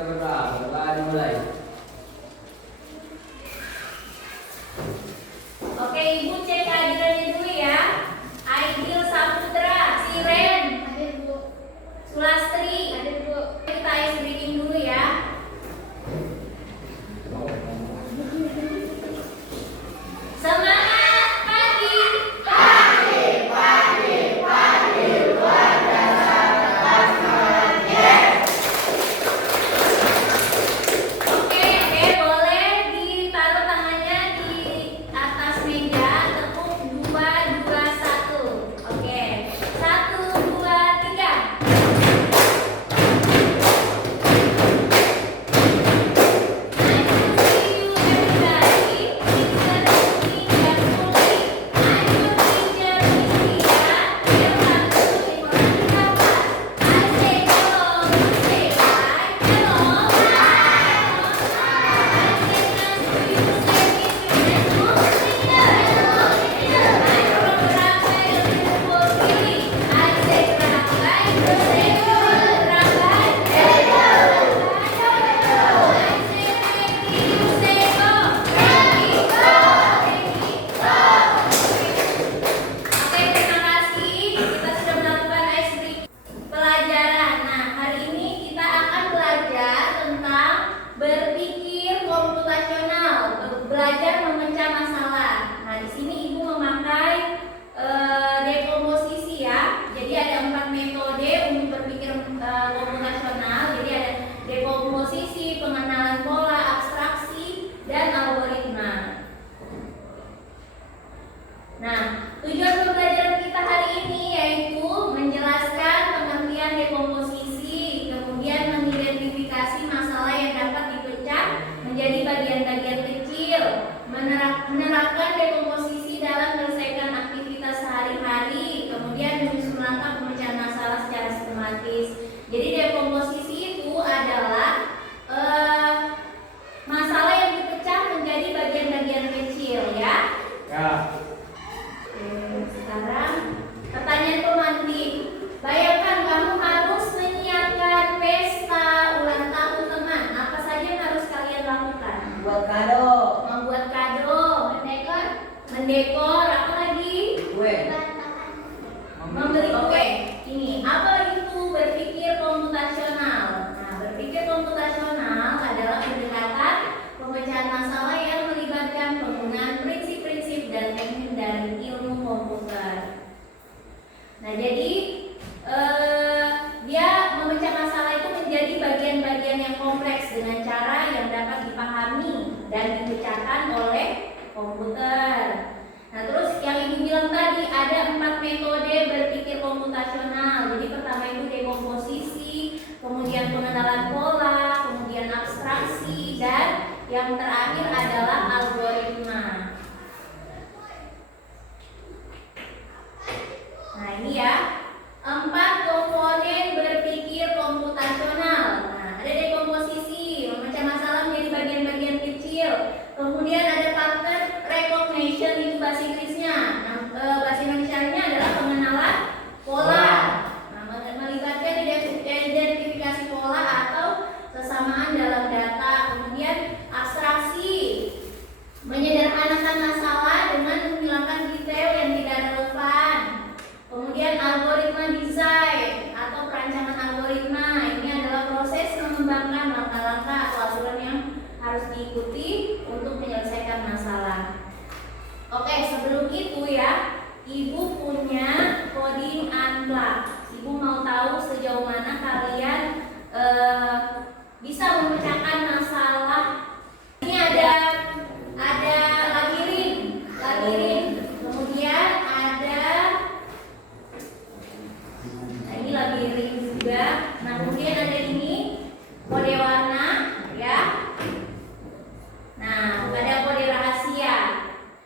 kita berdoa. Berdoa dimulai. Oke, Ibu cek kehadirannya dulu ya. Aidil Saputra, Siren, Hadir Bu. Sulastri, Hadir Bu. kita ice breaking dulu ya. Semangat pagi. Oke, boleh ditaruh tangannya di atas meja, tepuk 2, 2, 1. Oke, 1, 2, 3. Oke, terima kasih. Kita sudah melakukan ice breaking pelajaran. Nah, hari ini kita akan belajar tentang berpikir komputasional, belajar memecah masalah. Nah, di sini Ibu memakai dekomposisi ya. Jadi ada 4 metode untuk berpikir komputasional. Jadi ada dekomposisi, pengenalan pola, abstraksi, dan algoritma. Nah, tujuan pembelajaran kita hari ini yaitu menjelaskan pengertian dekomposisi, kemudian mengidentifikasi masalah yang dapat dipecah menjadi bagian-bagian kecil, menerapkan dekomposisi dalam menyelesaikan aktivitas sehari-hari, kemudian menyusun langkah pemecahan masalah secara sistematis. Jadi dekomposisi itu adalah masalah yang dipecah menjadi bagian-bagian kecil ya. Ya. Sekarang pertanyaan pemantik. Bayangkan kamu harus menyiapkan pesta ulang tahun teman. Apa saja yang harus kalian lakukan? Buat kado, Membuat kado, mendekor, apa lagi? kue, Membeli kue. Ini apa itu berpikir komputasional? Nah, berpikir komputasional adalah pendekatan pemecahan masalah yang melibatkan penggunaan prinsip-prinsip dan teknik dari ilmu komputer. Nah, jadi dia memecah masalah itu menjadi bagian-bagian yang kompleks dengan cara yang dapat dipahami dan dipecahkan oleh komputer. Nah, terus yang Ibu bilang tadi ada 4 metode berpikir komputasional. Jadi pertama itu dekomposisi, kemudian pengenalan pola, kemudian abstraksi, dan yang terakhir adalah algoritma. Nah, ini ya, 4 komponen berpikir komputasional. Nah, ada dekomposisi, memecah masalah menjadi bagian-bagian kecil. Kemudian ada pattern recognition, itu bahasa Inggrisnya. Nah, bahasa Indonesianya adalah pengenalan pola. Nah, melibatkan identifikasi pola atau kesamaan dalam data. Kemudian abstraksi, menyederhanakan masalah dengan menghilangkan detail yang tidak relevan. Kemudian algoritma design atau perancangan algoritma, ini adalah proses mengembangkan langkah-langkah atau aturan yang harus diikuti untuk menyelesaikan masalah. Oke, sebelum itu ya, Ibu punya coding unplugged. Ibu mau tahu sejauh mana kalian bisa memecahkan masalah. Ini ada labirin, kemudian ada ini labirin juga. Nah, kemudian ada ini kode warna ya. Nah, ada kode rahasia.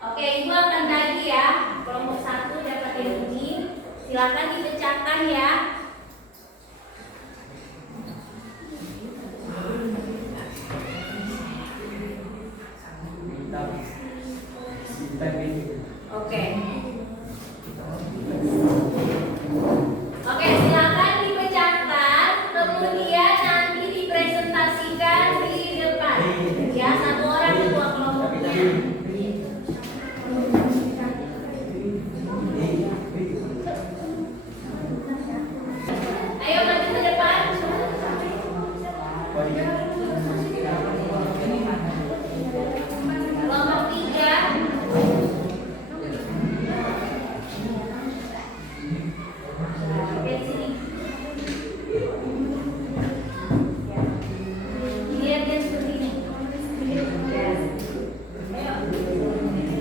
Oke, Ibu akan bagi ya. Kelompok 1 dapat uji. Silakan dipecahkan ya. Kelompok 3. Oke, sini. Lihat dia seperti ini. Ya.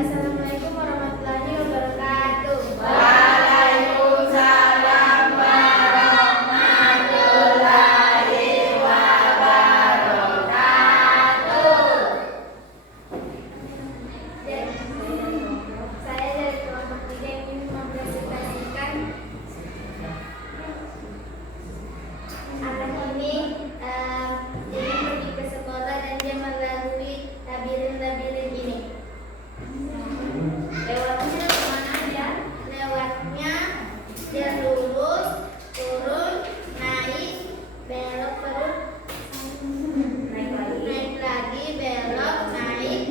Assalamualaikum warahmatullahi wabarakatuh. Waalaikumsalam warahmatullahi wabarakatuh. Saya dari kelompok 3 ingin mempresentasikan anak ini ingin pergi ke sekolah dan dia melalui labirin-labirin ini. Lewatnya kemana aja? Lewatnya dia lurus, turun, naik, belok terus, Naik lagi. naik lagi, belok, naik.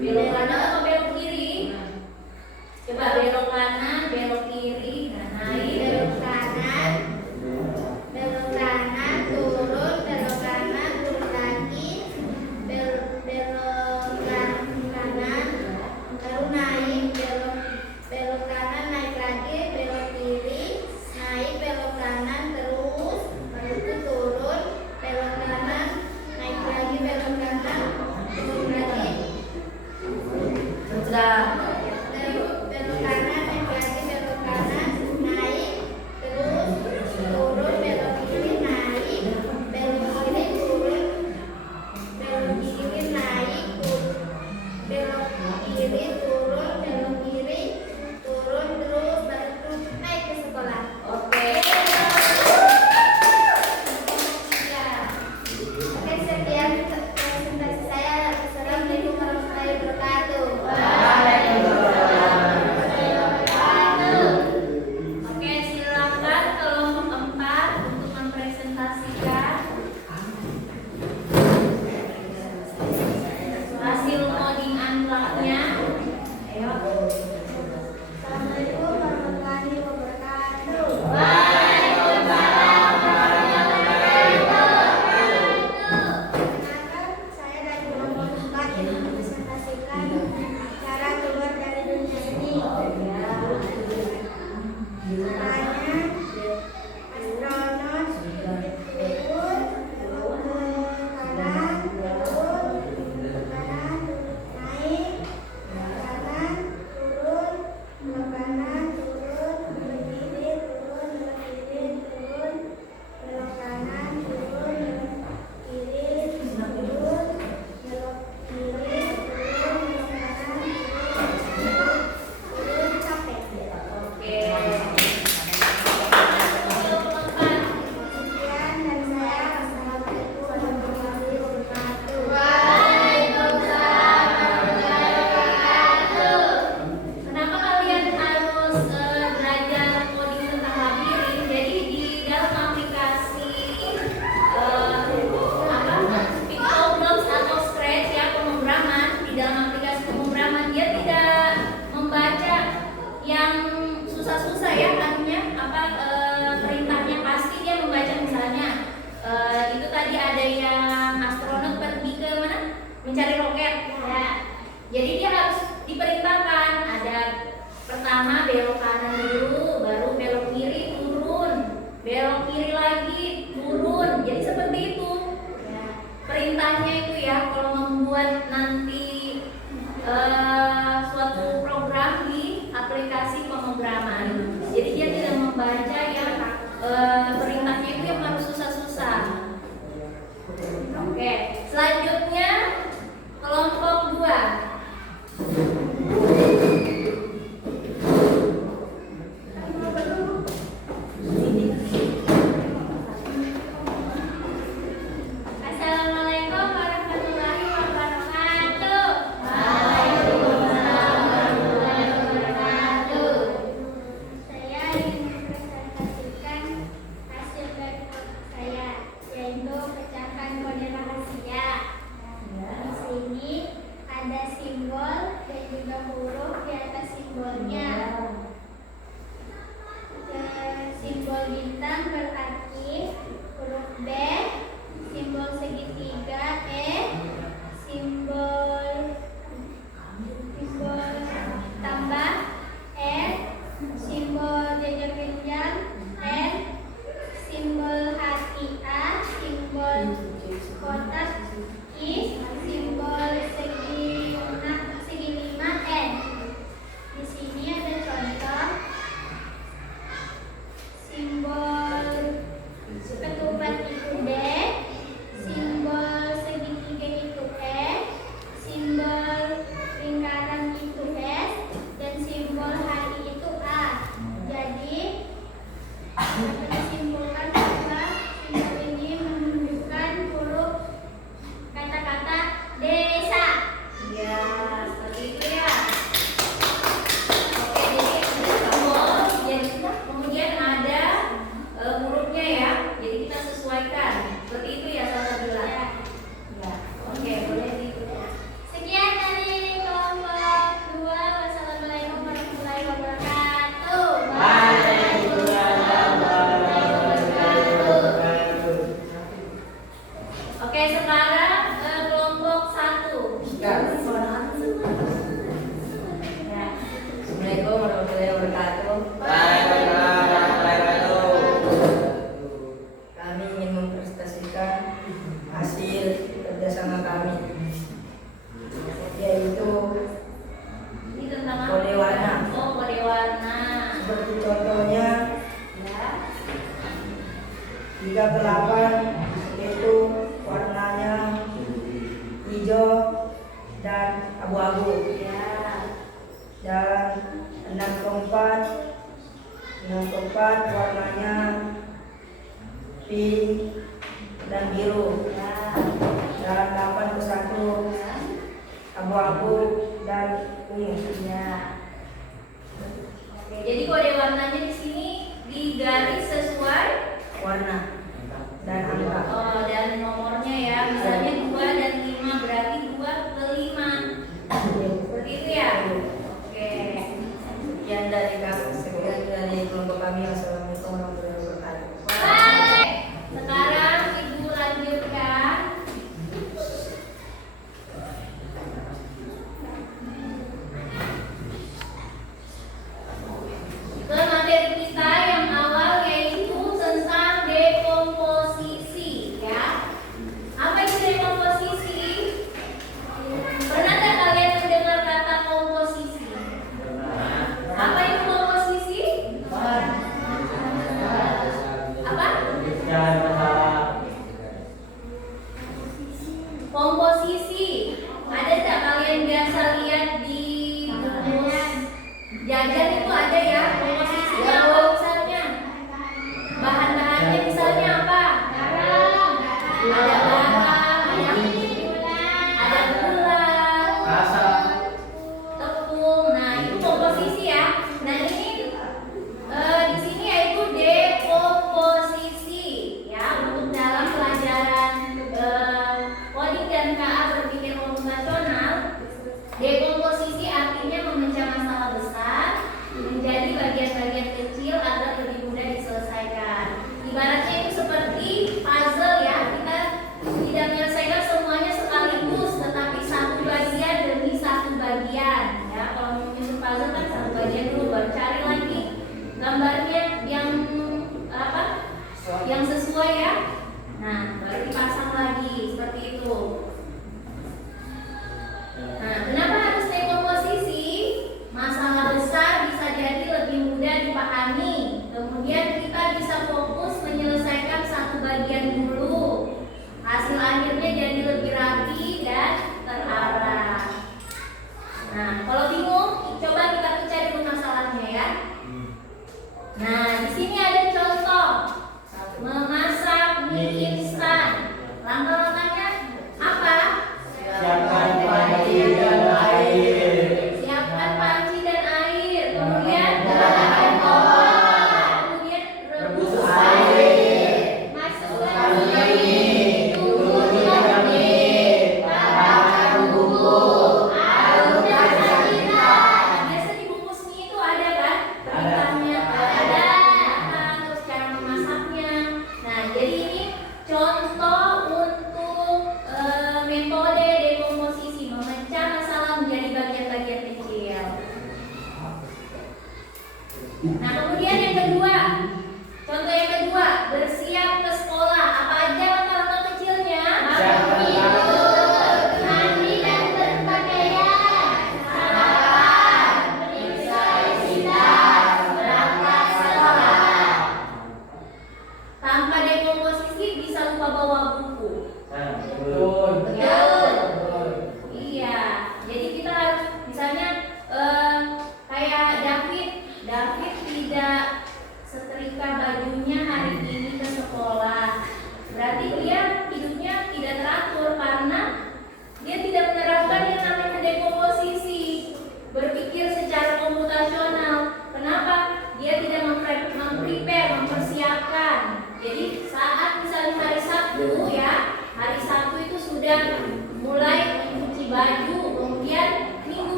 Belok kanan atau belok kiri? Coba belok kanan, belok kiri, nah, naik. Belok kanan, turun, belok kanan, turun lagi, belok kanan, baru naik, belok kanan, naik lagi, belok kiri, naik, belok kanan, terus, baru itu turun, belok kanan, naik lagi, belok kanan, turun lagi. Sudah. Belok kanan, naik lagi, belok kanan, naik, terus turun, belok kiri, naik, belok kiri, turun, belok kiri, naik, belok kiri, turun, belok kiri, turun, terus baru naik ke sekolah. Oke. Oke, sekian presentasi saya. Assalamualaikum warahmatullahi wabarakatuh. Oke, silakan kelompok 4 untuk mempresentasikan hasil coding unlock-nya. Ayo. Assalamualaikum warahmatullahi wabarakatuh. Perkenalkan, saya dari kelompok 4 yang mempresentasikan cara keluar dari dunia ini. Caranya, astronot turun, belok ke kanan, turun, belok kanan, naik, belok kanan, turun, belok kanan, turun, belok kiri, turun, belok kiri, turun, belok kanan, turun, belok kiri, turun, belok kiri, turun, belok kanan, turun, capek. Oke. Sekian dari saya. Assalamualaikum warahmatullahi wabarakatuh. Kenapa kalian harus belajar coding tentang labirin? Jadi di dalam aplikasi Pictoblocks atau Scratch ya, pemrograman, di dalam aplikasi pemrograman dia tidak membaca yang susah-susah ya, artinya perintahnya pasti dia membaca misalnya itu tadi ada yang astronot pergi ke mana? Mencari roket. Ya. Jadi dia harus diperintahkan ada pertama belok kanan dulu, baru belok kiri turun, belok kiri lagi turun. Jadi seperti itu. Ya. Perintahnya itu ya kalau membuat nanti suatu program di aplikasi pemrograman. Jadi dia tidak membaca yang perintahnya itu yang harus susah-susah. Oke, selanjutnya kelompok 2. Assalamualaikum warahmatullahi wabarakatuh. Saya ingin mempresentasikan hasil dari kelompok saya, yaitu pecahan kode rahasia. Di sini ada simbol dan juga huruf di atas simbolnya. Simbol bintang berarti huruf B, simbol kotak is, simbol segi 5 N. Di sini ada contoh simbol ketupat itu D, simbol segitiga itu E, simbol lingkaran itu S, dan simbol hari itu A. Jadi dapat disimpulkan bahwa simbol ini menunjukkan huruf kata-kata desa. Ya, seperti itu ya. Oke, jadi ada simbol, kemudian ada hurufnya ya. Jadi kita sesuaikan. Seperti itu ya, Salsabila. Ya. Ya, oke, boleh diikuti. Sekian dari kelompok 2. Wassalamualaikum warahmatullahi wabarakatuh. Waalaikumsalam warahmatullahi wabarakatuh. Oke, sekarang kelompok 1. Ya. Assalamualaikum warahmatullahi wabarakatuh. Waalaikumsalam warahmatullahi wabarakatuh. Kami ingin mempresentasikan hasil kerjasama kami, yaitu Ini tentang apa? Kode warna. Oh, kode warna. seperti contohnya Ya. 3 ke 8, yaitu warnanya hijau dan abu-abu, Ya. dan 6 ke 4 warnanya pink dan biru, Ya. dan 8 ke 1 abu-abu dan ungu. Ya. Oke, jadi kode warnanya di sini digaris sesuai Warna dan angka. oh, dan nomornya ya. Misalnya 2 dan 5 berarti 2 ke 5. Seperti itu ya. Oke. Sekian dari kelompok kami. Wassalamualaikum warahmatullahi wabarakatuh. Baik. Sekarang Ibu lanjutkan. Ke materi kita yang awal yaitu tentang dekomposisi ya. Apa itu dekomposisi? Pernah nggak kalian mendengar kata komposisi? Apa itu komposisi? Apa? Komposisi. Ada nggak kalian biasa lihat di buku jajan itu ada ya? Komposisinya apa misalnya? Bahan-bahannya misalnya apa? Garam. Ada garam, ada gula, tepung. Nah, itu komposisi ya. Nah, ini di sini yaitu dekomposisi ya, untuk dalam pelajaran coding dan KA berpikir komputasional. Dekomposisi artinya memecah masalah besar menjadi bagian-bagian kecil agar lebih mudah diselesaikan. Ibaratnya itu seperti puzzle ya, kita tidak menyelesaikan semuanya sekaligus, tetapi satu bagian demi satu bagian ya. Kalau mau menyusun puzzle kan satu bagian dulu, baru cari lagi gambarnya yang apa? Yang sesuai ya. Nah, baru dipasang lagi seperti itu. Nah, kenapa harus dekomposisi? Masalah besar bisa jadi lebih mudah dipahami. Kemudian kita bisa fokus menyelesaikan satu bagian dulu. Hasil akhirnya jadi lebih rapi dan terarah. Nah, kalau bingung, coba kita cari dulu masalahnya ya. Nah, di sini ada contoh memasak mie instan. Langkah-langkahnya apa? Siapkan panci dan air. Siapkan panci dan air. Kemudian Nyalakan kompor. Kemudian Rebus air. Masukkan mie. Tunggu 3 menit. Tambahkan bumbu. Aduk sajikan. biasa dibungkus mie itu ada kan? Ada. Perintahnya ada. Terus cara memasaknya. Nah, jadi ini contoh untuk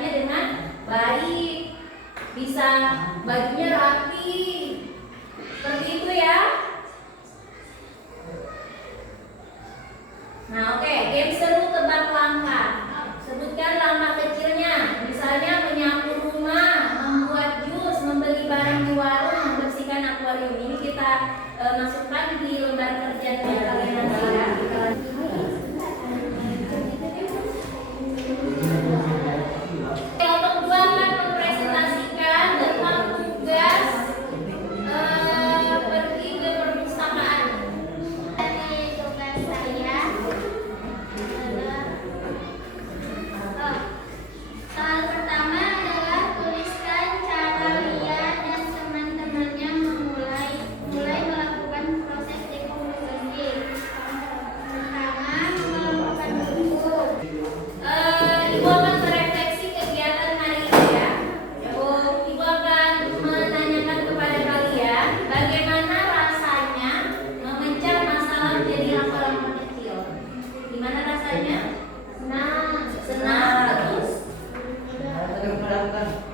melakukannya dengan baik, bisa bajunya rapi, seperti itu ya. Nah, oke, game seru tebak langkah. Sebutkan langkah kecilnya, misalnya menyapu rumah, membuat jus, membeli barang di warung, membersihkan akuarium. Ini kita masukkan di lembar kerja kalian nanti ya. Kelompok 2 akan mempresentasikan tentang tugas pergi ke perpustakaan. Dari tugas saya adalah hal pertama adalah tuliskan cara Lia dan teman-temannya mulai melakukan proses dekomposisi. Pertama, melakukan buku. Ibu akan merefleksi kegiatan hari ini ya. Ibu akan menanyakan kepada kalian bagaimana rasanya memecah masalah menjadi langkah-langkah kecil. Gimana rasanya? Senang, terus Melakukan